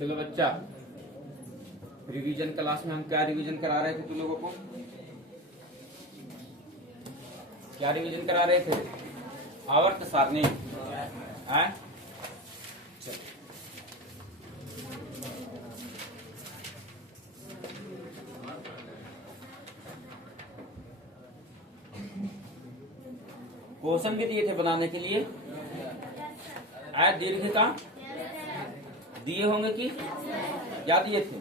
चलो बच्चा, revision class में हम क्या रिवीजन करा रहे थे तुम लोगों को? क्या रिवीजन करा रहे थे? आवर्त सारणी। क्वेश्चन भी दिए थे बनाने के लिए। दीर्घ का दिए होंगे कि क्या दिए थे?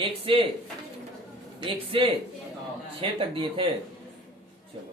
एक से 6 तक दिए थे। चलो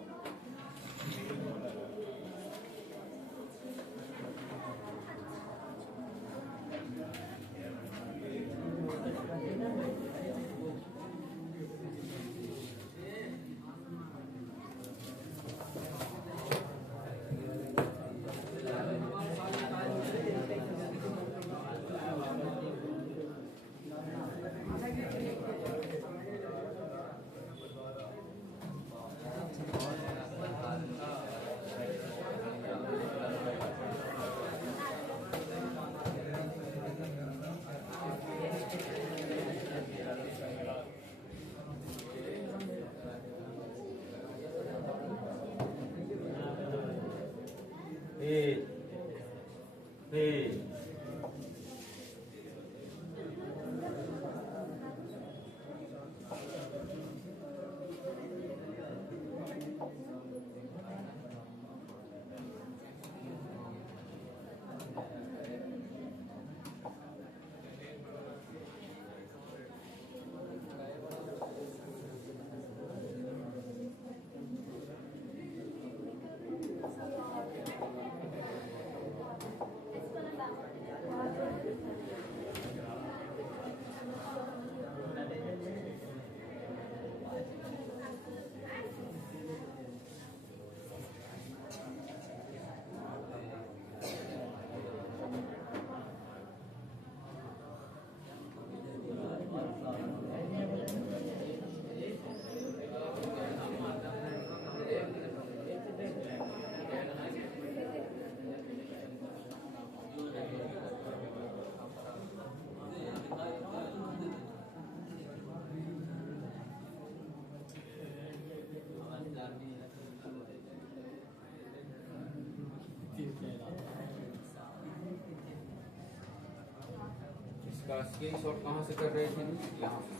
इसका स्क्रीनशॉट कहाँ से कर रहे थे? यहाँ से।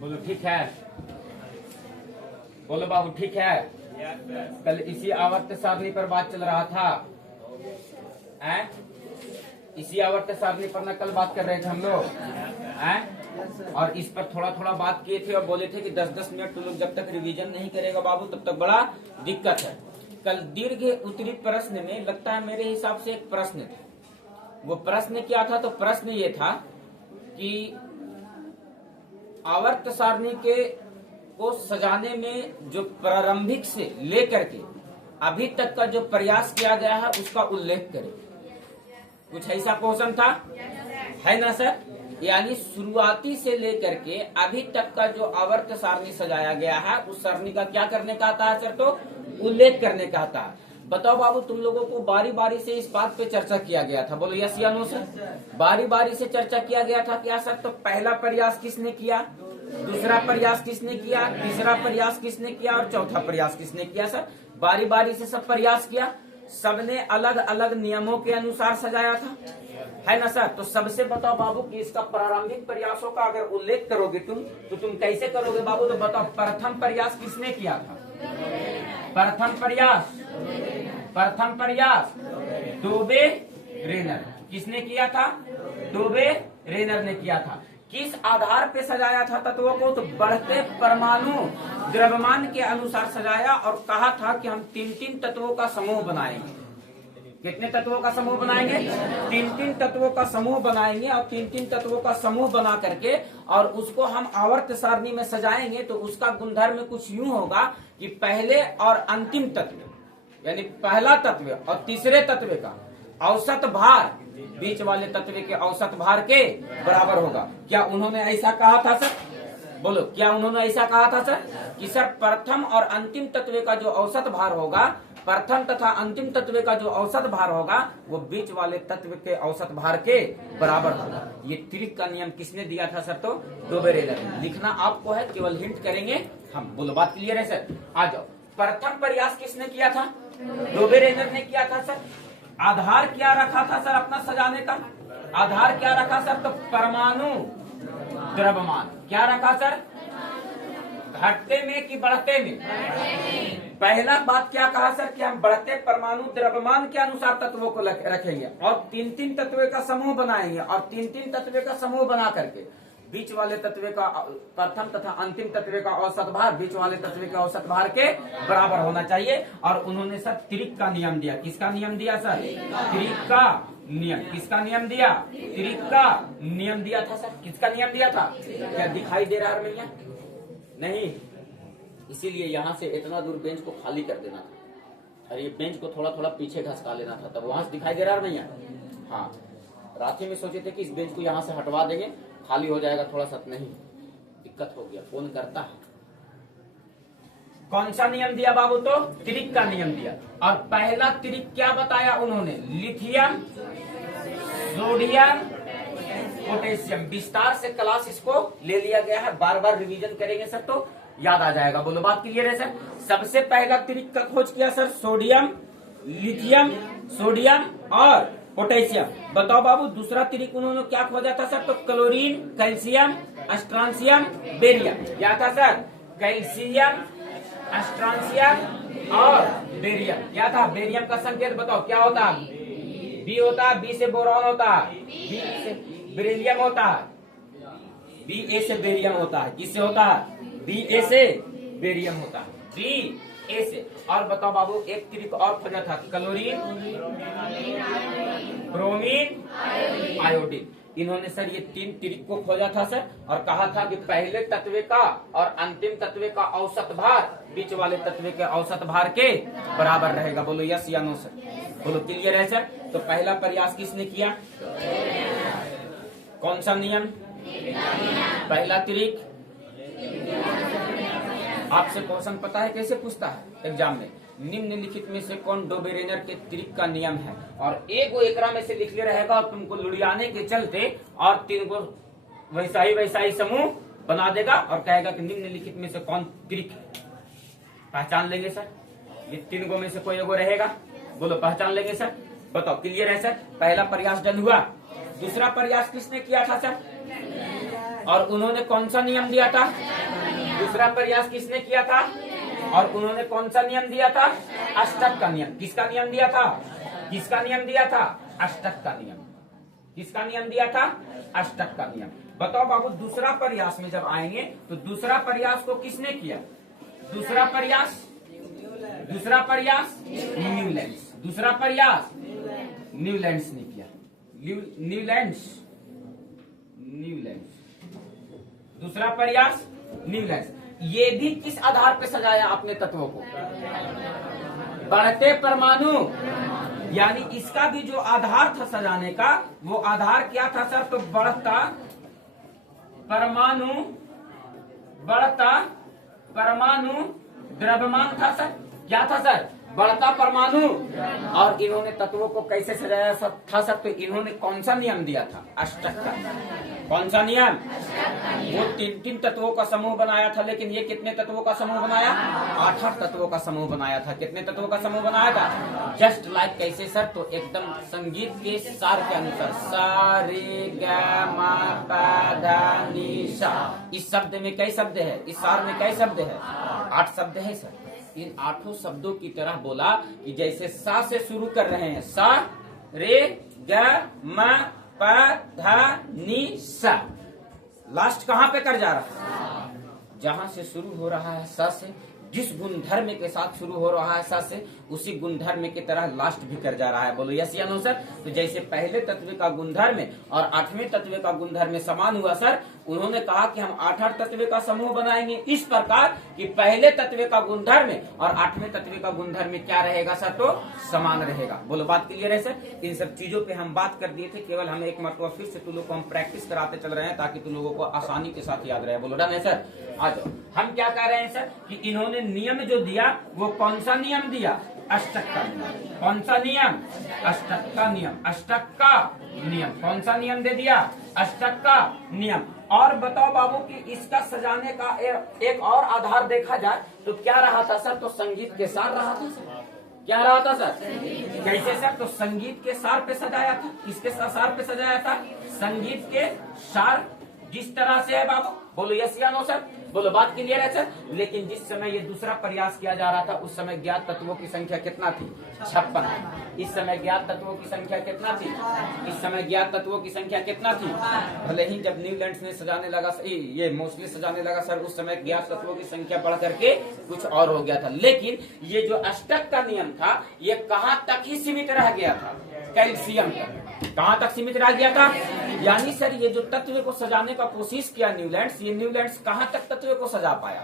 बोलो ठीक है, बोलो बाबू ठीक है। कल इसी आवर्त सारणी पर बात चल रहा था। इसी आवर्त सारणी पर ना कल बात कर रहे थे हम लोग। और इस पर थोड़ा थोड़ा बात किए थे और बोले थे कि 10-10 मिनट तुम लोग जब तक रिवीजन नहीं करेगा बाबू तब तक बड़ा दिक्कत है। कल दीर्घ उत्तरी प्रश्न में लगता है मेरे हिसाब से एक प्रश्न था। वो प्रश्न क्या था? तो प्रश्न ये था कि आवर्त सारणी के को सजाने में जो प्रारंभिक से लेकर के अभी तक का जो प्रयास किया गया है उसका उल्लेख करें। कुछ ऐसा क्वेश्चन था, है ना सर? यानी शुरुआती से लेकर के अभी तक का जो आवर्त सारणी सजाया गया है उस सारणी का क्या करने का आता है सर? तो उल्लेख करने का आता है। बताओ बाबू, तुम लोगों को बारी बारी से इस बात पे चर्चा किया गया था। बोलो यस या नो सर? बारी बारी से चर्चा किया गया था क्या सर? तो पहला प्रयास किसने किया, दूसरा प्रयास किसने किया, तीसरा प्रयास किसने किया और चौथा प्रयास किसने किया सर? बारी बारी से सब प्रयास किया। सबने अलग अलग नियमों के अनुसार सजाया था, है ना सर? तो सबसे बताओ बाबू कि इसका प्रारंभिक प्रयासों का अगर उल्लेख करोगे तुम तो तुम कैसे करोगे बाबू? तो बताओ प्रथम प्रयास किसने किया था? प्रथम प्रयास डोबे रेनर। किसने किया था? डोबे रेनर ने किया था। किस आधार पे सजाया था तत्वों को? तो बढ़ते परमाणु द्रव्यमान के अनुसार सजाया और कहा था कि हम 3-3 तत्वों का समूह बनाएंगे। कितने तत्वों का समूह बनाएंगे? 3-3 तत्वों का समूह बनाएंगे और 3-3 तत्वों का समूह बना करके और उसको हम आवर्त सारणी में सजाएंगे तो उसका गुणधर्म कुछ यूं होगा कि पहले और अंतिम तत्व यानी पहला तत्व और तीसरे तत्व का औसत भार बीच वाले तत्व के औसत भार के बराबर होगा। क्या उन्होंने ऐसा कहा था सर? बोलो, क्या उन्होंने ऐसा कहा था सर कि सर प्रथम और अंतिम तत्व का जो औसत भार होगा, प्रथम तथा अंतिम तत्व का जो औसत भार होगा वो बीच वाले तत्व के औसत भार के बराबर होगा। ये त्रिक का नियम किसने दिया था सर? तो डोबेरेनर ने। लिखना आपको है, केवल हिंट करेंगे हम। बोलो, बात क्लियर है सर? आ जाओ। प्रथम प्रयास किसने किया था? डोबेरेनर ने किया था सर। आधार क्या रखा था सर अपना सजाने का? आधार क्या रखा सर? तो परमाणु द्रव्यमान। क्या रखा सर? घटते में कि बढ़ते में? पहला बात क्या कहा सर कि हम बढ़ते परमाणु द्रव्यमान के अनुसार तत्वों को रखेंगे और 3-3 तत्व का समूह बनाएंगे और 3-3 तत्व का समूह बना करके बीच वाले तत्व का प्रथम तथा अंतिम तत्व का औसत भार बीच वाले तत्व के औसत भार के बराबर होना चाहिए। और उन्होंने सर त्रिक का नियम दिया। किसका नियम दिया सर? त्रिक का नियम। किसका नियम दिया? त्रिक का नियम दिया था सर। किसका नियम दिया था? क्या दिखाई दे रहा है भैया? नहीं, इसीलिए यहाँ से इतना दूर बेंच को खाली कर देना था और ये बेंच को थोड़ा थोड़ा पीछे घसका लेना था, तब वहां से दिखाई दे रहा है भैया? हाँ, रात में सोचे थे कि इस बेंच को यहाँ से हटवा देंगे, खाली हो जाएगा थोड़ा सा। नहीं, दिक्कत हो गया, फोन करता है। कौन सा नियम दिया बाबू? तो त्रिक का नियम दिया। और पहला त्रिक क्या बताया उन्होंने? Lithium, sodium, potassium. विस्तार से क्लास इसको ले लिया गया है, बार बार रिवीजन करेंगे सर तो याद आ जाएगा। बोलो, बात क्लियर है सर? सबसे पहला त्रिक का खोज किया सर सोडियम, लिथियम, सोडियम और पोटेशियम। बताओ बाबू, दूसरा त्रिक उन्होंने क्या खोजा था सर? तो क्लोरीन, कैल्शियम, स्ट्रांसियम, बेरियम। क्या था सर? कैल्शियम, स्ट्रांसियम और बेरियम। क्या था? बेरियम का संकेत बताओ, क्या होता है? बी होता है। बी से बोरॉन होता है, बी से बेरिलियम होता है, बी ए से बेरियम होता है। किससे होता है? बी ए से बेरियम होता है, बी ए से। और बताओ बाबू, एक त्रिक और खोजा था, क्लोरीन, ब्रोमीन, आयोडीन। इन्होंने सर ये 3 त्रिक को खोजा था सर और कहा था कि पहले तत्व का और अंतिम तत्व का औसत भार बीच वाले तत्व के औसत भार के बराबर रहेगा। बोलो यस या नो सर? बोलो, क्लियर है सर? तो पहला प्रयास किसने किया? कौन सा नियम? पहला त्रिक। आपसे क्वेश्चन पता है कैसे पूछता है एग्जाम में? निम्नलिखित में से कौन डोबेरेनर के त्रिक का नियम है? और एक एकरा में से लिख ले रहेगा और तुमको लुढ़ियाने के चलते और 3 को वैसा ही समूह बना देगा और कहेगा कि निम्नलिखित में से कौन त्रिक है। पहचान लेंगे सर? ये 3 को में से कोई एगो रहेगा। बोलो, पहचान लेंगे सर? बताओ, क्लियर है सर? पहला प्रयास डन हुआ। दूसरा प्रयास किसने किया था सर? और उन्होंने कौन सा नियम दिया था? दूसरा प्रयास किसने किया था और उन्होंने कौन सा नियम दिया था? अष्टक का नियम। किसका नियम दिया था? किसका नियम दिया था? अष्टक का नियम। किसका नियम दिया था? अष्टक का नियम। बताओ बाबू, दूसरा प्रयास में जब आएंगे तो दूसरा प्रयास को किसने किया? दूसरा प्रयास न्यूलैंड्स। दूसरा प्रयास न्यूलैंड्स ने किया। न्यूलैंड्स। दूसरा प्रयास न्यूलैंड्स। ये भी किस आधार पे सजाया अपने तत्वों को? बढ़ते परमाणु। यानी इसका भी जो आधार था सजाने का, वो आधार क्या था सर? तो बढ़ता परमाणु द्रव्यमान था सर। क्या था सर? बढ़ता परमाणु। और इन्होंने तत्वों को कैसे सजाया था सर? तो इन्होंने कौन सा नियम दिया था? अष्टक का। कौन सा नियम? वो 3-3 तत्वों का समूह बनाया था, लेकिन ये कितने तत्वों का समूह बनाया? 8 तत्वों का समूह बनाया था। कितने तत्वों का समूह बनाया था? जस्ट लाइक कैसे सर? तो एकदम संगीत के सार के अनुसार, सा रे ग म प ध नि सा। इस शब्द में कई शब्द है? इस सार में कई शब्द है? 8 शब्द है सर। इन 8 शब्दों की तरह बोला कि जैसे सा से शुरू कर रहे हैं, सा रे ग म प ध नि सा। लास्ट कहाँ पे कर जा रहा है? जहां से शुरू हो रहा है सा से, जिस गुणधर्म के साथ शुरू हो रहा है स से, उसी गुणधर्म की तरह लास्ट भी कर जा रहा है। बोलो यस या नो सर। तो जैसे पहले तत्व का गुणधर्म और 8वें तत्व का गुणधर्म समान हुआ सर, उन्होंने कहा कि हम 8 तत्व का समूह बनाएंगे इस प्रकार कि पहले तत्व का गुणधर्म और 8वें तत्व का गुणधर्म क्या रहेगा सर, तो समान रहेगा। बोलो बात क्लियर है सर। इन सब चीजों पे हम बात कर दिए थे, केवल हम एक मरतबा फिर से तुम लोग को हम प्रैक्टिस कराते चल रहे हैं ताकि तुम लोगों को आसानी के साथ याद रहे। बोलो डन है सर। आ जाओ, हम क्या कह रहे हैं सर कि इन्होंने नियम जो दिया वो कौन सा नियम दिया, अष्टक का नियम। कौन सा नियम, अष्टक का नियम। अष्टक का नियम कौन सा नियम दे दिया, अष्टक का नियम। और बताओ बाबू कि इसका सजाने का एक और आधार देखा जाए तो क्या रहा था सर, तो संगीत के सार रहा था सर। क्या रहा था सर, कैसे सर, तो संगीत के सार पे सजाया था। किसके सार पे सजाया था, संगीत के सार जिस तरह से है बाबू। बोलो यस या नो सर। बोलो बात क्लियर है सर। लेकिन जिस समय ये दूसरा प्रयास किया जा रहा था उस समय ज्ञात तत्वों की संख्या कितना थी, 56। इस समय ज्ञात तत्वों की संख्या कितना थी, इस समय ज्ञात तत्वों की संख्या कितना थी। भले ही जब न्यूलैंड्स ने सजाने लगा, ये मोस्टली सजाने लगा सर, उस समय ज्ञात तत्वों की संख्या बढ़ करके कुछ और हो गया था। लेकिन ये जो अष्टक का नियम था ये कहाँ तक ही सीमित रह गया था, कैल्शियम तक। कहाँ तक सीमित रह गया था, यानी सर ये जो तत्व को सजाने का कोशिश किया न्यूलैंड्स, ये न्यूलैंड्स कहाँ तक तत्व को सजा पाया,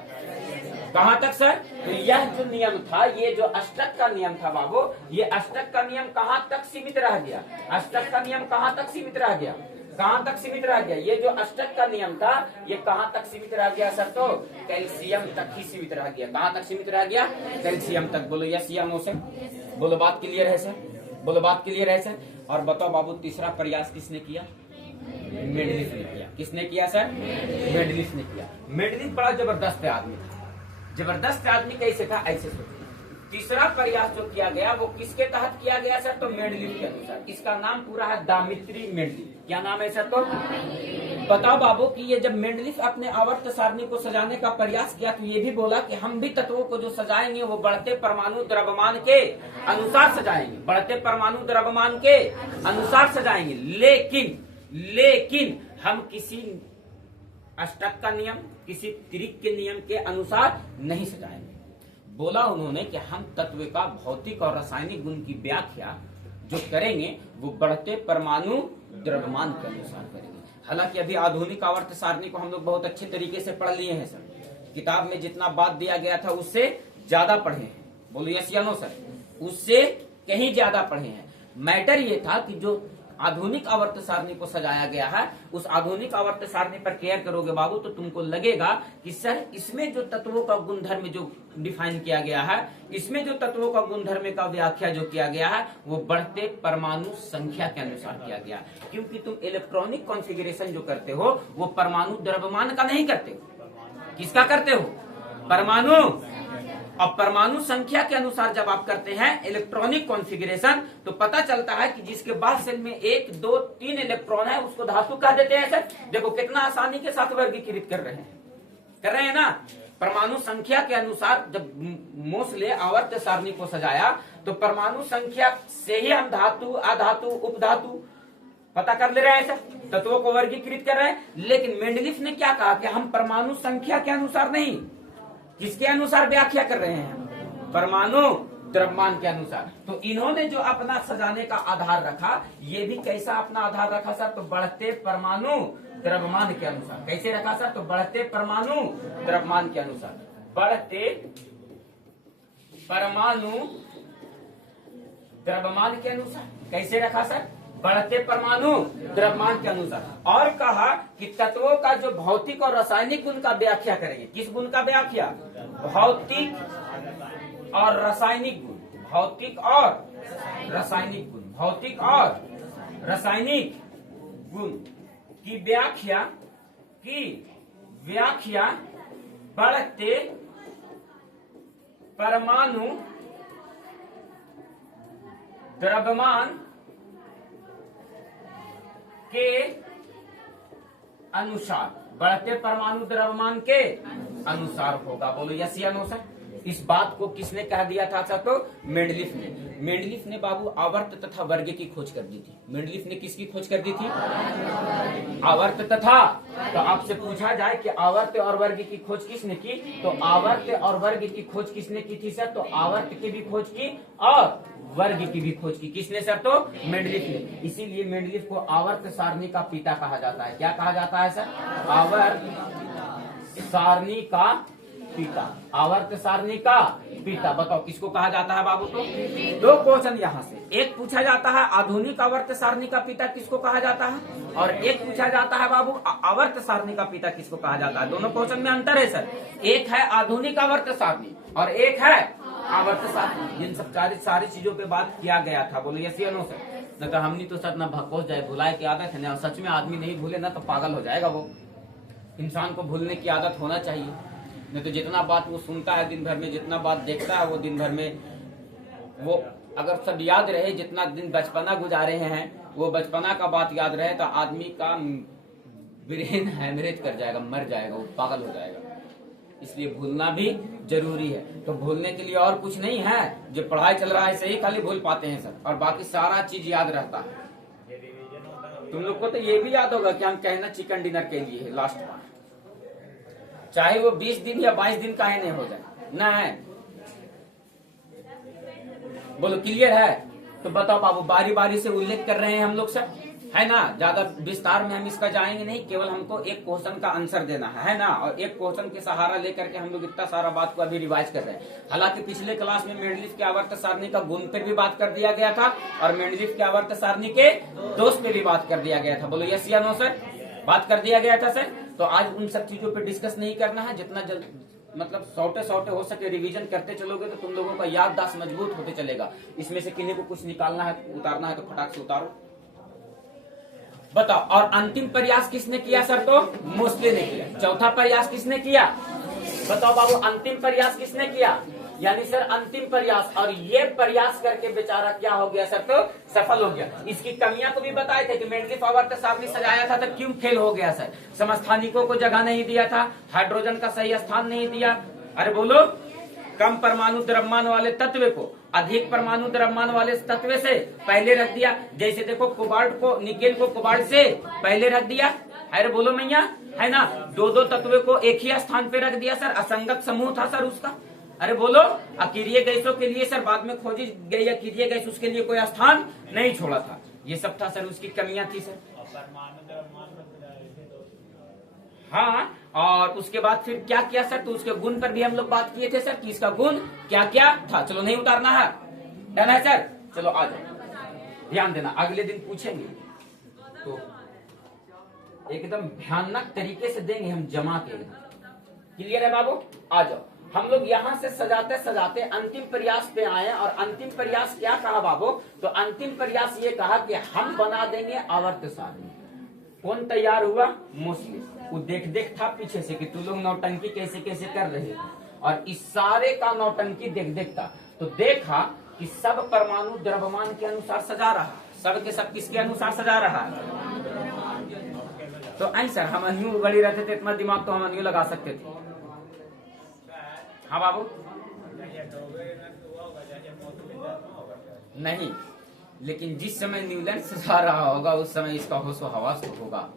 कहाँ तक सर। तो यह जो नियम था, ये जो अष्टक का नियम था बाबू, ये अष्टक का नियम कहाँ तक सीमित रह गया, अष्टक का नियम कहाँ तक सीमित रह गया, कहाँ तक सीमित रह गया। ये जो अष्टक का नियम था ये कहाँ तक सीमित रह गया सर, तो कैल्शियम तक ही सीमित रह गया। कहाँ तक सीमित रह गया, कैल्शियम तक। बोलो यस या नो सर। बोलो बात क्लियर है सर। बोलो बात क्लियर है सर। और बताओ बाबू तीसरा प्रयास किसने किया, मेंडलीफ ने किया। किसने किया सर, मेंडलीफ ने किया। मेंडलीफ बड़ा जबरदस्त आदमी था। जबरदस्त आदमी कैसे था, ऐसे सोचिए। तीसरा प्रयास जो किया गया वो किसके तहत किया गया सर, तो मेंडलीफ के अनुसार। इसका नाम पूरा है दामित्री मेंडलीफ। क्या नाम है सर, तो बताओ बाबू कि ये जब मेंडलीफ अपने आवर्त सारणी को सजाने का प्रयास किया तो ये भी बोला कि हम भी तत्वों को जो सजाएंगे वो बढ़ते परमाणु द्रव्यमान के अनुसार सजाएंगे, बढ़ते परमाणु द्रव्यमान के अनुसार सजाएंगे। लेकिन हम किसी अष्टक का नियम, किसी त्रिक के नियम के अनुसार नहीं सजाएंगे। बोला उन्होंने कि हम तत्व का भौतिक और रासायनिक गुण की व्याख्या जो करेंगे वो बढ़ते परमाणु द्रव्यमान के अनुसार करेंगे। हालांकि अभी आधुनिक आवर्त सारणी को हम लोग बहुत अच्छे तरीके से पढ़ लिए हैं सर। किताब में जितना बात दिया गया था उससे ज्यादा पढ़े हैं। बोलो यस या नो सर, उससे कहीं ज्यादा पढ़े हैं। मैटर ये था कि जो आधुनिक आवर्त सारणी को सजाया गया है उस आधुनिक आवर्त सारणी पर केयर करोगे बाबू तो तुमको लगेगा कि सर इसमें जो तत्वों का गुणधर्म जो डिफाइन किया गया है, इसमें जो तत्वों का गुणधर्म का व्याख्या जो किया गया है वो बढ़ते परमाणु संख्या के अनुसार किया गया। क्योंकि तुम इलेक्ट्रॉनिक कॉन्फ़िगरेशन जो करते हो वो परमाणु द्रव्यमान का नहीं करते हो, किसका करते हो, परमाणु। अब परमाणु संख्या के अनुसार जब आप करते हैं इलेक्ट्रॉनिक कॉन्फ़िगरेशन तो पता चलता है कि जिसके बाद सेल में 1, 2, 3 इलेक्ट्रॉन है उसको धातु कह देते हैं सर। देखो कितना आसानी के साथ वर्गीकृत कर रहे हैं ना। परमाणु संख्या के अनुसार जब मोस्टली आवर्त सारणी को सजाया तो परमाणु संख्या से ही हम धातु, अधातु, उपधातु पता कर ले रहे हैं सर, तत्वों को वर्गीकृत कर रहे हैं। लेकिन मेंडलीफ ने क्या कहा कि हम परमाणु संख्या के अनुसार नहीं, किसके अनुसार व्याख्या कर रहे हैं, परमाणु द्रव्यमान के अनुसार। तो इन्होंने जो अपना सजाने का आधार रखा ये भी कैसा अपना आधार रखा सर, तो बढ़ते परमाणु द्रव्यमान के अनुसार। कैसे रखा सर, तो बढ़ते परमाणु द्रव्यमान के अनुसार, बढ़ते परमाणु द्रव्यमान के अनुसार। कैसे रखा सर, बढ़ते परमाणु द्रव्यमान के अनुसार। और कहा कि तत्वों का जो भौतिक और रासायनिक गुण का व्याख्या करेंगे। किस गुण का व्याख्या, भौतिक और रासायनिक गुण, भौतिक और रासायनिक गुण, भौतिक और रासायनिक गुण की व्याख्या बढ़ते परमाणु द्रव्यमान के अनुसार, बढ़ते परमाणु द्रव्यमान के अनुसार होगा। बोलो यस या नो सर। इस बात को किसने कह दिया था सर? तो मेंडलीफ ने। मेंडलीफ ने बाबू आवर्त तथा वर्ग की खोज कर दी थी। मेंडलीफ ने किसकी खोज कर दी थी? आवर्त तथा। तो आपसे पूछा जाए कि आवर्त और वर्ग की खोज किसने की, तो आवर्त और वर्ग की खोज किसने की थी सर? तो आवर्त की भी खोज की और वर्ग की भी खोज की। किसने सर? तो मेंडलीफ ने। इसीलिए मेंडलीफ को आवर्त सारणी का पिता कहा जाता है। क्या कहा जाता है सर? आवर्त सारणी का पिता। आवर्त सारणी का पिता। बताओ किसको कहा जाता है बाबू? तो दो क्वेश्चन यहाँ से, एक पूछा जाता है आधुनिक आवर्त सारणी का पिता किसको कहा जाता है, और एक पूछा जाता है बाबू आवर्त सारणी का पिता किसको कहा जाता है। दोनों क्वेश्चन में अंतर है सर। एक है आधुनिक आवर्त सारणी और एक है आवर्त सारणी। इन सब सारी चीजों पे बात किया गया था। बोलो यस या नो सर? न तो हमने तो सर न भकोस जाए, भुलाए की आदत है ना। सच में आदमी नहीं भूले ना तो पागल हो जाएगा वो। इंसान को भूलने की आदत होना चाहिए। नहीं तो जितना बात वो सुनता है दिन भर में, जितना बात देखता है वो दिन भर में, वो अगर सब याद रहे, जितना दिन बचपना गुजारे हैं वो बचपना का बात याद रहे तो आदमी का ब्रेन हैमरेज कर जाएगा, मर जाएगा, वो पागल हो जाएगा। इसलिए भूलना भी जरूरी है। तो भूलने के लिए और कुछ नहीं है, जो पढ़ाई चल रहा है सही खाली भूल पाते हैं सर, और बाकी सारा चीज याद रहता है। तुम लोग को तो ये भी याद होगा कि हम कहना चिकन डिनर के लिए है लास्ट बार, चाहे वो 20 दिन या 22 दिन का ही नहीं हो जाए ना है। बोलो क्लियर है? तो बताओ बाबू, बारी बारी से उल्लेख कर रहे हैं हम लोग सर, है ना। ज्यादा विस्तार में हम इसका जाएंगे नहीं, केवल हमको एक क्वेश्चन का आंसर देना है ना। और एक क्वेश्चन के सहारा लेकर के हम लोग इतना सारा बात को अभी रिवाइज कर रहे हैं। हालांकि पिछले क्लास में मेंडलीफ के आवर्त सारणी का गुण पर भी बात कर दिया गया था और मेंडलीफ के आवर्त सारणी के दोष पे भी बात कर दिया गया था। बोलो यस या नो सर? बात कर दिया गया था सर। तो आज उन सब चीजों पे डिस्कस नहीं करना है। जितना मतलब सौटे हो सके रिवीजन करते चलोगे तो तुम लोगों का याददाश्त मजबूत होते चलेगा। इसमें से किन्हीं को कुछ निकालना है, उतारना है तो फटाक से उतारो। बताओ, और अंतिम प्रयास किसने किया सर? तो मोस्टली ने किया। चौथा प्रयास किसने किया? बताओ बाबू, अंतिम प्रयास किसने किया? यानी सर अंतिम प्रयास, और ये प्रयास करके बेचारा क्या हो गया सर? तो सफल हो गया। इसकी कमियां को भी बताए थे कि मेंडलीफ आवर्त सारणी सजाया था तो क्यों फेल हो गया सर? समस्थानिकों को जगह नहीं दिया था, हाइड्रोजन का सही स्थान नहीं दिया। अरे बोलो, कम परमाणु द्रव्यमान वाले तत्व को अधिक परमाणु द्रव्यमान वाले तत्व से पहले रख दिया। जैसे देखो कोबाल्ट को, निकेल को कोबाल्ट से पहले रख दिया। अरे बोलो मैया, है ना। दो तत्व को एक ही स्थान पे रख दिया सर, असंगत समूह था सर उसका। अरे बोलो, अकीरिय गैसों के लिए सर बाद में खोजी गई अकीरिय गैस, उसके लिए कोई स्थान नहीं छोड़ा था। ये सब था सर, उसकी कमियां थी सर। हाँ, और उसके बाद फिर क्या किया सर? तो उसके गुण पर भी हम लोग बात किए थे सर कि इसका गुण क्या क्या था। चलो नहीं उतारना है, डन है सर? चलो आ जाओ, ध्यान देना, अगले दिन पूछेंगे तो एकदम भयानक तरीके से देंगे हम जमा के। क्लियर है बाबू? आ जाओ। हम लोग यहाँ से सजाते सजाते अंतिम प्रयास पे आए, और अंतिम प्रयास क्या कहा बाबू? तो अंतिम प्रयास ये कहा कि हम बना देंगे आवर्त सारणी। कौन तैयार हुआ? मोस्टली। वो देख था पीछे से कि तू लोग नौटंकी कैसे कैसे कर रहे हो, और इस सारे का नौटंकी देख था। तो देखा कि सब परमाणु द्रव्यमान के अनुसार सजा रहा, सब के सब किसके अनुसार सजा रहा है। तो आई सर, हम अन्यू गड़ी रहते थे, इतना दिमाग तो हम अन्यू लगा सकते थे। हाँ बाबू, नहीं, लेकिन जिस समय न्यूलैंड सजा रहा होगा उस समय इसका होश हवास तो होगा।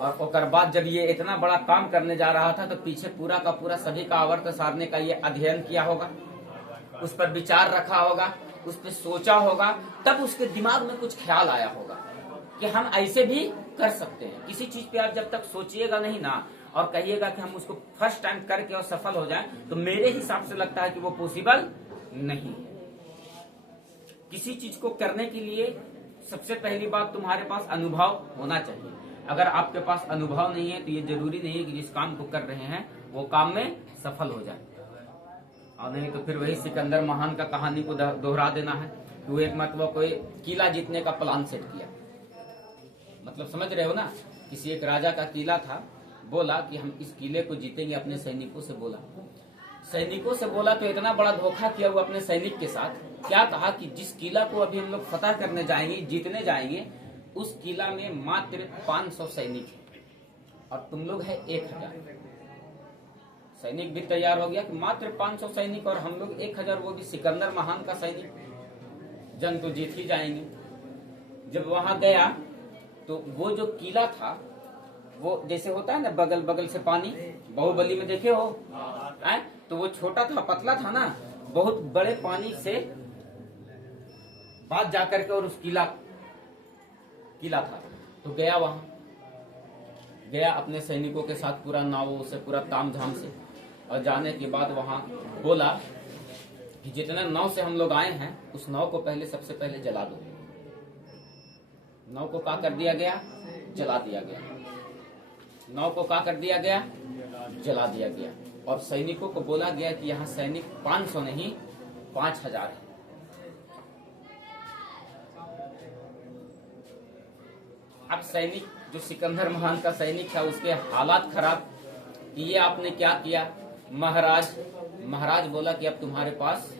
और ओकर बाद जब ये इतना बड़ा काम करने जा रहा था तो पीछे पूरा का पूरा सभी का आवर्त सारणी का ये अध्ययन किया होगा, उस पर विचार रखा होगा, उस पर सोचा होगा, तब उसके दिमाग में कुछ ख्याल आया होगा कि हम ऐसे भी कर सकते हैं। किसी चीज पे आप जब तक सोचिएगा नहीं ना और कहिएगा कि हम उसको फर्स्ट टाइम करके और सफल हो जाएं, तो मेरे हिसाब से लगता है कि वो पॉसिबल नहीं है। किसी चीज को करने के लिए सबसे पहली बात तुम्हारे पास अनुभव होना चाहिए। अगर आपके पास अनुभव नहीं है तो ये जरूरी नहीं है कि जिस काम को कर रहे हैं वो काम में सफल हो जाए, और नहीं तो फिर वही सिकंदर महान का कहानी को दोहरा देना है कि वो एक मतलब कोई किला जीतने का प्लान सेट किया। मतलब समझ रहे हो ना, किसी एक राजा का किला था, बोला कि हम इस किले को जीतेंगे। अपने सैनिकों से बोला तो इतना बड़ा धोखा किया वो अपने सैनिक के साथ। क्या कहा कि जिस किला को अभी हम लोग फतह करने जाएंगे, जीतने जाएंगे, उस किला में मात्र 500 सैनिक है और तुम लोग है 1000। सैनिक भी तैयार हो गया कि मात्र 500 सैनिक और हम लोग 1000, वो भी सिकंदर महान का सैनिक, जंग तो जीत ही जाएंगे। जब वहां गया तो वो जो किला था, वो जैसे होता है ना बगल बगल से पानी, बाहुबली में देखे हो, तो वो छोटा था, पतला था ना, बहुत बड़े पानी से बात जाकर के और उस किला था। तो गया, वहां गया अपने सैनिकों के साथ, पूरा नावों से, पूरा तामझाम से, और जाने के बाद वहां बोला कि जितने नाव से हम लोग आए हैं उस नाव को पहले, सबसे पहले जला दो। नाव को क्या कर दिया गया? जला दिया गया। नाव को क्या कर दिया गया? जला दिया गया। और सैनिकों को बोला गया कि यहाँ सैनिक 500 नहीं 5000 है। अब सैनिक, जो सिकंदर महान का सैनिक था, उसके हालात खराब। ये आपने क्या किया? महाराज बोला कि अब तुम्हारे पास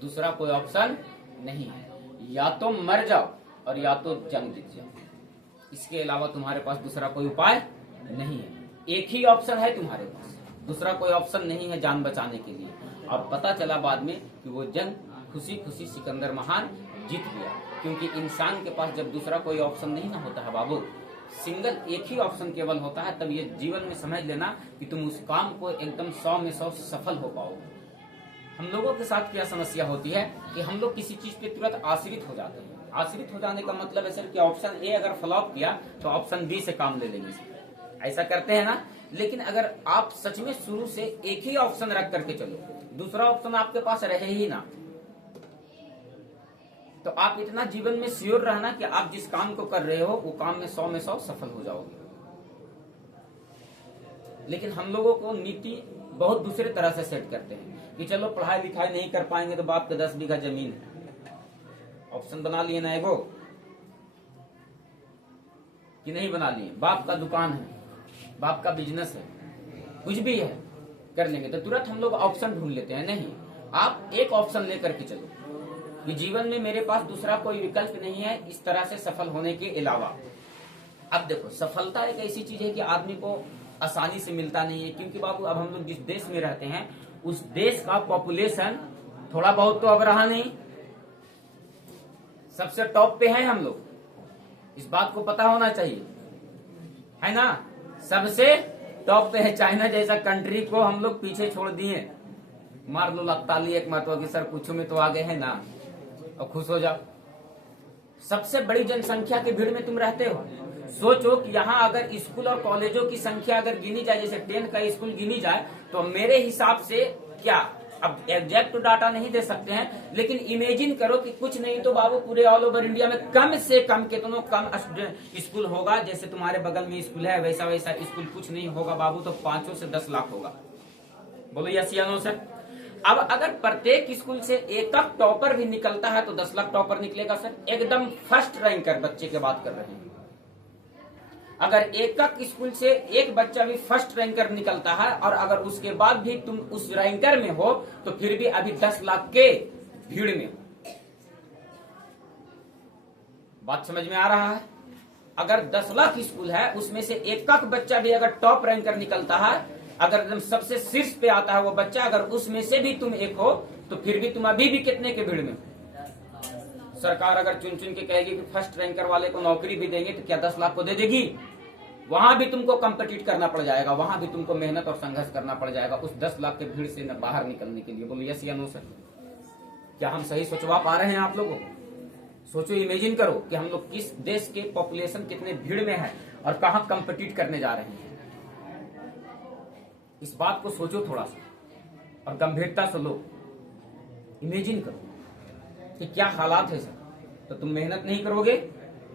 दूसरा कोई ऑप्शन नहीं है, या तो मर जाओ और या तो जंग जीत जाओ, इसके अलावा तुम्हारे पास दूसरा कोई उपाय नहीं है। एक ही ऑप्शन है तुम्हारे पास, दूसरा कोई ऑप्शन नहीं है जान बचाने के लिए। अब पता चला बाद में कि वो जंग खुशी खुशी सिकंदर महान जीत गया, क्योंकि इंसान के पास जब दूसरा कोई ऑप्शन नहीं ना होता है बाबू, सिंगल एक ही ऑप्शन केवल होता है, तब ये जीवन में समझ लेना कि तुम उस काम को एकदम 100 में 100 सफल हो पाओगे। हम लोगों के साथ क्या समस्या होती है कि हम लोग किसी चीज पे तुरंत आश्रित हो जाते हैं। आश्रित हो जाने का मतलब है सर कि ऑप्शन ए अगर फ्लॉप किया तो ऑप्शन बी से काम ले लेंगे, ऐसा करते हैं ना। लेकिन अगर आप सच में शुरू से एक ही ऑप्शन रख करके चलो, दूसरा ऑप्शन आपके पास रहे ही ना, तो आप इतना जीवन में श्योर रहना कि आप जिस काम को कर रहे हो वो काम में 100 में 100 सफल हो जाओगे। लेकिन हम लोगों को नीति बहुत दूसरे तरह से सेट करते हैं कि चलो पढ़ाई लिखाई नहीं कर पाएंगे तो बाप का 10 बीघा जमीन है, ऑप्शन बना लिए ना एगो, कि नहीं बना लिए, बाप का दुकान है, बाप का बिजनेस है, कुछ भी है, कर लेंगे, तो तुरंत हम लोग ऑप्शन ढूंढ लेते हैं। नहीं, आप एक ऑप्शन लेकर के चलो कि जीवन में मेरे पास दूसरा कोई विकल्प नहीं है इस तरह से सफल होने के अलावा। अब देखो, सफलता एक ऐसी चीज है कि आदमी को आसानी से मिलता नहीं है, क्योंकि बाबू अब हम लोग जिस देश में रहते हैं उस देश का पॉपुलेशन थोड़ा बहुत तो अब रहा नहीं, सबसे टॉप पे है हम लोग, इस बात को पता होना चाहिए, है ना। सबसे टॉप पे है। चाइना जैसा कंट्री को हम लोग पीछे छोड़ दिए। मार लो ताली एक मरतबा कि सर कुछ में तो आगे है ना, और खुश हो जाओ। सबसे बड़ी जनसंख्या की भीड़ में तुम रहते हो। सोचो कि यहाँ अगर स्कूल और कॉलेजों की संख्या अगर गिनी जाए, जैसे 10 का स्कूल गिनी जाए, तो मेरे हिसाब से क्या, अब एग्जैक्ट तो डाटा नहीं दे सकते हैं, लेकिन इमेजिन करो कि कुछ नहीं तो बाबू पूरे ऑल ओवर इंडिया में कम से कम कितनों कम स्कूल होगा। जैसे तुम्हारे बगल में स्कूल है वैसा वैसा स्कूल कुछ नहीं होगा बाबू, तो 5 से 10 लाख होगा। बोलो यस या नो सर। अब अगर प्रत्येक स्कूल से एक टॉपर भी निकलता है तो 10 लाख टॉपर निकलेगा सर, एकदम फर्स्ट रैंकर बच्चे की बात कर रहे हैं। अगर एक स्कूल से एक बच्चा भी फर्स्ट रैंकर निकलता है और अगर उसके बाद भी तुम उस रैंकर में हो तो फिर भी अभी 10 लाख के भीड़ में हो। बात समझ में आ रहा है। अगर 10 लाख स्कूल है उसमें से एक बच्चा भी अगर टॉप रैंकर निकलता है, अगर एकदम सबसे शीर्ष पे आता है वो बच्चा, अगर उसमें से भी तुम एक हो तो फिर भी तुम अभी भी कितने के भीड़ में हो। सरकार अगर चुन चुन के कहेगी कि फर्स्ट रैंकर वाले को नौकरी भी देंगे तो क्या 10 लाख को दे देगी? वहां भी तुमको कंपीट करना पड़ जाएगा, वहां भी तुमको मेहनत और संघर्ष करना पड़ जाएगा उस 10 लाख के भीड़ से बाहर निकलने के लिए। बोलो यस या नो सर। क्या हम सही सोचवा पा रहे हैं आप लोगों को? सोचो, इमेजिन करो कि हम लोग किस देश के पॉपुलेशन कितने भीड़ में है और कहां कंपीट करने जा रहे हैं। इस बात को सोचो थोड़ा सा और गंभीरता से लो, इमेजिन करो कि क्या हालात है सर। तो तुम मेहनत नहीं करोगे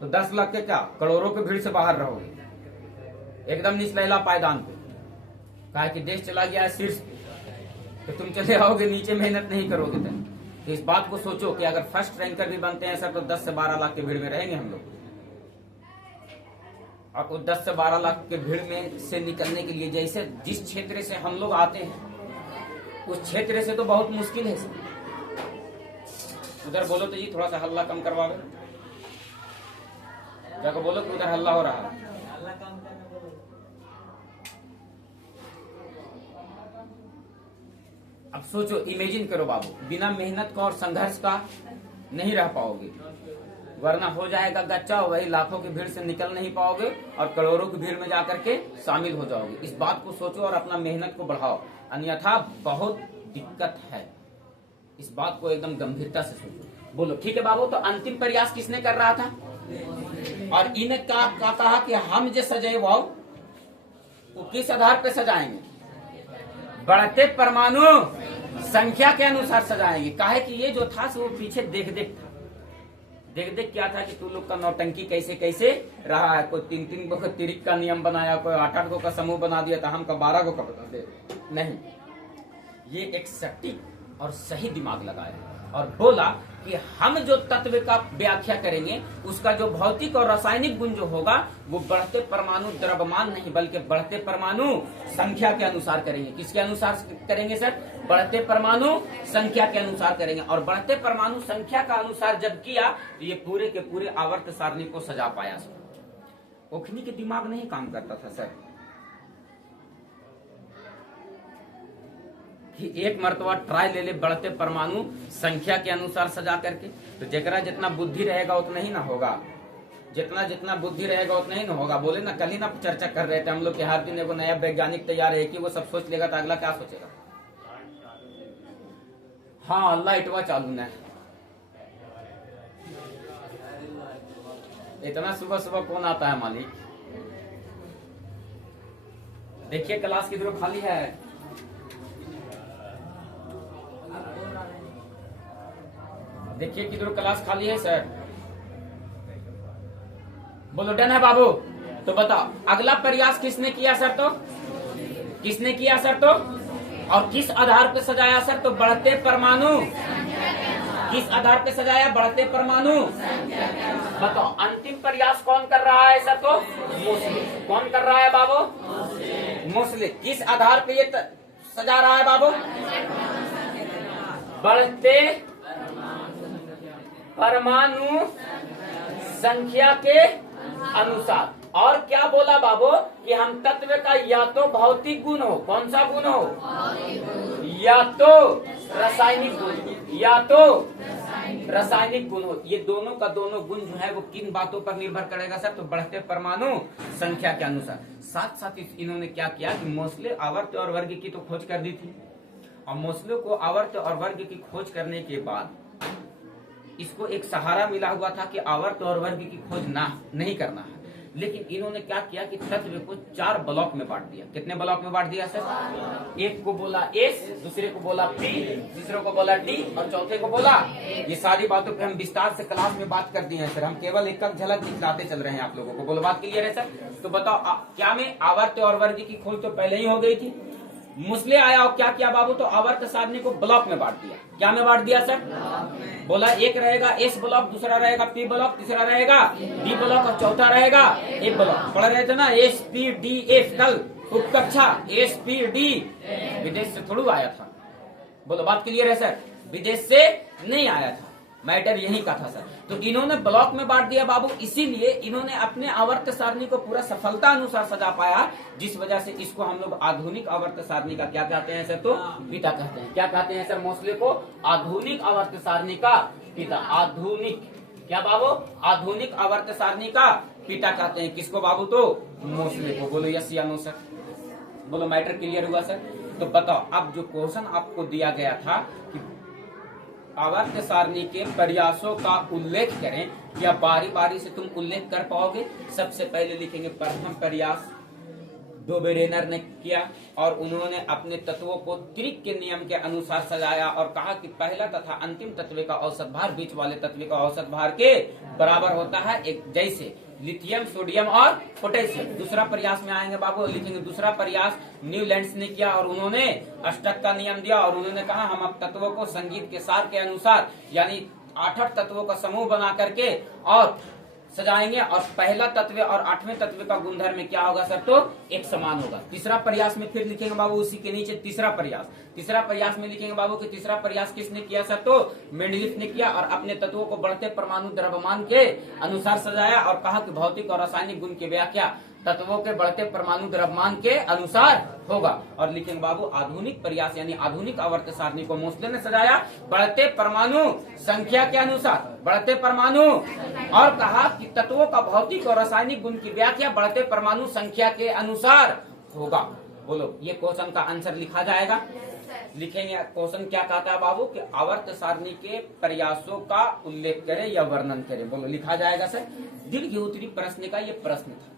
तो 10 लाख के क्या करोड़ों के भीड़ से बाहर रहोगे, एकदम निचला पायदान पे। कहा कि देश चला गया है शीर्ष पे, तो तुम चले आओगे नीचे, मेहनत नहीं करोगे। तो इस बात को सोचो कि अगर फर्स्ट रैंकर भी बनते हैं सर तो 10 से 12 लाख के भीड़ में रहेंगे हम लोग। और उस 10 से 12 लाख के भीड़ में से निकलने के लिए जैसे जिस क्षेत्र से हम लोग आते हैं उस क्षेत्र से तो बहुत मुश्किल है सर। उधर बोलो तो जी थोड़ा सा हल्ला कम करवाओ, जाकर बोलो कि उधर हल्ला हो रहा है। अब सोचो, इमेजिन करो बाबू, बिना मेहनत का और संघर्ष का नहीं रह पाओगे, वरना हो जाएगा गच्चा, वही लाखों की भीड़ से निकल नहीं पाओगे और करोड़ों की भीड़ में जाकर के शामिल हो जाओगे। इस बात को सोचो और अपना मेहनत को बढ़ाओ, अन्यथा बहुत दिक्कत है। इस बात को एकदम गंभीरता से सोचो। बोलो ठीक है बाबू। तो अंतिम प्रयास किसने कर रहा था? और इन्हें कहा कि हम जो सजाए वो किस आधार पे सजाएंगे? बढ़ते परमाणु संख्या के अनुसार सजाएंगे। काहे कि ये जो था वो पीछे देख देख था। देख देख क्या था कि तू लोग का नौटंकी कैसे कैसे रहा है। कोई 3-3 गो का तिरिक का नियम बनाया, कोई 8-8 गो का समूह बना दिया था, हम का 12 गो का बता दे। नहीं, ये एक सटीक और सही दिमाग लगाया और बोला कि हम जो तत्व का व्याख्या करेंगे उसका जो भौतिक और रासायनिक गुण जो होगा वो बढ़ते परमाणु द्रव्यमान नहीं बल्कि बढ़ते परमाणु संख्या के अनुसार करेंगे। किसके अनुसार करेंगे सर? बढ़ते परमाणु संख्या के अनुसार करेंगे। और बढ़ते परमाणु संख्या का अनुसार जब किया तो ये पूरे के पूरे आवर्त सारणी को सजा पाया सर। ओखनी के दिमाग नहीं काम करता था सर कि एक मर्तबा ट्राई ले ले बढ़ते परमाणु संख्या के अनुसार सजा करके। तो जेकरा जितना बुद्धि रहेगा उतना ही ना होगा, जितना जितना बुद्धि रहेगा उतना ही ना होगा। बोले ना, कल ही ना चर्चा कर रहे थे हम लोग कि हर दिन एगो नया वैज्ञानिक तैयार है कि वो सब सोच लेगा तो अगला क्या सोचेगा? हाँ, लाइटवा चालू ना। इतना सुबह सुबह कौन आता है मालिक? देखिए क्लास किधर खाली है। देखिए किधर क्लास खाली है सर। बोलो डन है बाबू। तो बताओ अगला प्रयास किसने किया सर? तो किसने किया सर? तो और किस आधार पे सजाया सर? तो बढ़ते परमाणु। किस आधार पे सजाया? बढ़ते परमाणु। बताओ अंतिम प्रयास कौन कर रहा है सर? तो मोस्ले। कौन कर रहा है बाबू? मोस्ले। किस आधार पे ये सजा रहा है बाबू? बढ़ते परमाणु संख्या के अनुसार। और क्या बोला बाबू कि हम तत्व का या तो भौतिक गुण हो, कौन सा गुण हो, या तो रासायनिक गुण, या तो रासायनिक गुण हो। ये दोनों का दोनों गुण जो है वो किन बातों पर निर्भर करेगा सर? तो बढ़ते परमाणु संख्या के अनुसार। साथ साथ इन्होंने क्या किया कि मोस्ले आवर्त और वर्ग की तो खोज कर दी थी। और मोस्ले को आवर्त और वर्ग की खोज करने के बाद इसको एक सहारा मिला हुआ था कि आवर्त और वर्ग की खोज नहीं करना है। लेकिन इन्होंने क्या किया कि तत्व को 4 ब्लॉक में बांट दिया। कितने ब्लॉक में बांट दिया सर? एक को बोला एस, दूसरे को बोला पी, तीसरे को बोला डी और चौथे को बोला। ये सारी बातों पे हम विस्तार से क्लास में बात कर दी है सर। हम केवल एक झलक दिखलाते चल रहे हैं आप लोगों को। बोलो बात क्लियर है सर? तो बताओ क्या में आवर्त और वर्ग की खोज तो पहले ही हो गई थी। मुस्ले आया और क्या किया बाबू? तो आवर्त सारणी को ब्लॉक में बांट दिया। क्या में बांट दिया सर? बोला एक रहेगा एस ब्लॉक, दूसरा रहेगा पी ब्लॉक, तीसरा रहेगा डी ब्लॉक और चौथा रहेगा ए ब्लॉक। पढ़ रहे थे ना एस पी डी एफ कल उपकक्षा। एस पी डी विदेश से थोड़ा आया था। बोलो बात क्लियर है सर? विदेश से नहीं आया था, मैटर यही का था सर। तो इन्होंने ब्लॉक में बांट दिया बाबू, इसीलिए इन्होंने अपने आवर्त सारणी को पूरा सफलता अनुसार सजा पाया, जिस वजह से इसको हम लोग आधुनिक आवर्त सारणी का क्या कहते हैं सर? तो पिता कहते हैं। क्या कहते हैं सर? मोस्ले को आधुनिक आवर्त सारणी का पिता। आधुनिक क्या बाबू? आधुनिक आवर्त सारणी का पिता कहते हैं। किसको बाबू? तो मोस्ले को। बोलो यस या नो सर? बोलो मैटर क्लियर हुआ सर? तो बताओ अब जो क्वेश्चन आपको दिया गया था कि आवर्त सारणी के प्रयासों का उल्लेख करें, या बारी बारी से तुम उल्लेख कर पाओगे? सबसे पहले लिखेंगे प्रथम प्रयास डोबेरेनर ने किया और उन्होंने अपने तत्वों को त्रिक के नियम के अनुसार सजाया और कहा कि पहला तथा अंतिम तत्व का औसत भार बीच वाले तत्व का औसत भार के बराबर होता है, एक जैसे लिथियम, सोडियम और पोटेशियम। दूसरा प्रयास में आएंगे बाबू, लिखेंगे दूसरा प्रयास न्यूलैंड्स ने किया और उन्होंने अष्टक का नियम दिया और उन्होंने कहा हम अब तत्वों को संगीत के सार के अनुसार यानी 8 तत्वों का समूह बना करके और सजाएंगे और पहला तत्व और 8वें तत्व का गुणधर्म में क्या होगा सर? तो एक समान होगा। तीसरा प्रयास में फिर लिखेंगे बाबू उसी के नीचे तीसरा प्रयास। तीसरा प्रयास में लिखेंगे बाबू कि तीसरा प्रयास किसने किया सर? तो मेंडलीफ ने किया और अपने तत्वों को बढ़ते परमाणु द्रव्यमान के अनुसार सजाया और कहा कि भौतिक और रासायनिक गुण की व्याख्या तत्वों के बढ़ते परमाणु द्रव्यमान के अनुसार होगा। और लिखेंगे बाबू आधुनिक प्रयास यानी आधुनिक आवर्त सारणी को मोस्ले ने सजाया बढ़ते परमाणु संख्या के अनुसार, बढ़ते परमाणु, और कहा कि तत्वों का भौतिक और रासायनिक गुण की व्याख्या बढ़ते परमाणु संख्या के अनुसार होगा। बोलो ये क्वेश्चन का आंसर लिखा जाएगा। लिखेंगे क्वेश्चन क्या कहता है बाबू कि आवर्त सारणी के प्रयासों का उल्लेख करे या वर्णन करे। बोलो लिखा जाएगा सर। दीर्घ उत्तरी प्रश्न का ये प्रश्न था।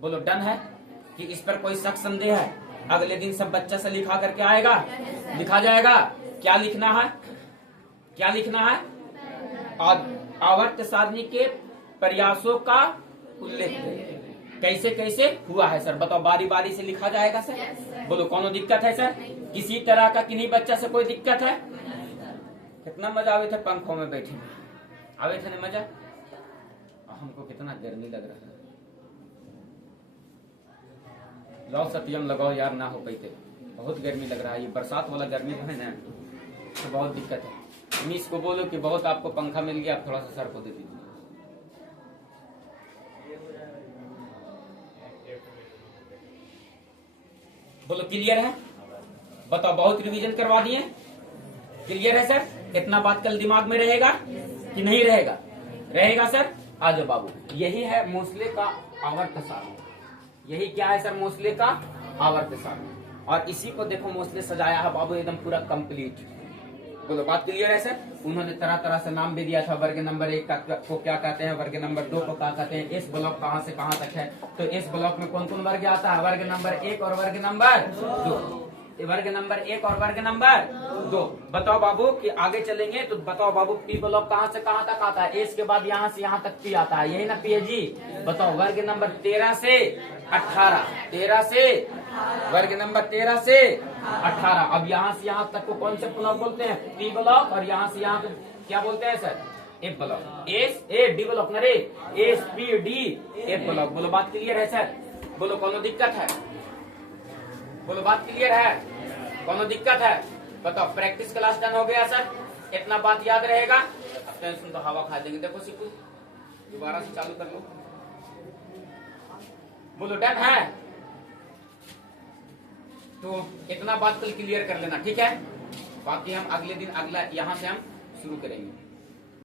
बोलो डन है कि इस पर कोई शक संदेह है? अगले दिन सब बच्चा से लिखा करके आएगा, लिखा जाएगा। क्या लिखना है, क्या लिखना है? आवर्त सारणी के प्रयासों का उल्लेख करे। कैसे कैसे हुआ है सर बताओ, बारी बारी से लिखा जाएगा सर। बोलो कौन दिक्कत है सर? किसी तरह का किन्हीं बच्चा से कोई दिक्कत है? कितना मजा आवे थे पंखों में बैठे, आवे थे ना मजा? हमको कितना गर्मी लग रहा है। लो सत्यम लगाओ यार, ना हो पाते, बहुत गर्मी लग रहा है। ये बरसात वाला गर्मी है ना, तो बहुत दिक्कत है। मिस को बोलो कि बहुत आपको पंखा मिल गया, आप थोड़ा सा सर को दे दीजिए। बोलो क्लियर है? बताओ बहुत रिवीजन करवा दिए, क्लियर है सर? इतना बात कल दिमाग में रहेगा कि नहीं रहेगा? रहेगा सर। आ जाओ बाबू, यही है मोस्ले का आवर्त सारणी। यही क्या है सर? मोस्ले का आवर्त सारणी। और इसी को देखो मोस्ले सजाया है बाबू एकदम पूरा कंप्लीट। बोलो बात क्लियर है सर? उन्होंने तरह तरह से नाम भी दिया था। वर्ग नंबर 1 को क्या कहते हैं, वर्ग नंबर 2 को क्या कहते हैं, इस ब्लॉक कहाँ से कहाँ तक है। तो इस ब्लॉक में कौन कौन वर्ग आता है? वर्ग नंबर 1 और वर्ग नंबर 2। वर्ग नंबर 1 और वर्ग नंबर 2। बताओ बाबू कि आगे चलेंगे तो बताओ बाबू पी ब्लॉक कहाँ से कहाँ तक आता है? एस के बाद यहाँ से यहाँ तक पी आता है, यही ना पी है जी? बताओ वर्ग नंबर 13 से 18, 13 से वर्ग नंबर 13 से 18। अब यहाँ से यहाँ तक को कौन से ब्लॉक बोलते हैं? P block. और यहाँ से यहाँ तक क्या बोलते हैं sir? F block. S A D block ना रे, S P D F block. बोलो बात क्लियर है सर? बोलो कौन दिक्कत है? बोलो बात क्लियर है? कौन दिक्कत है? बताओ प्रैक्टिस क्लास डन हो गया सर? इतना बात याद रहेगा? अब टेंशन तो हवा खा देंगे। देखो सिक्कू दोबारा से चालू कर लो। बोलो डन है? तो इतना बात कल क्लियर कर लेना, ठीक है? बाकी हम अगले दिन अगला यहाँ से हम शुरू करेंगे।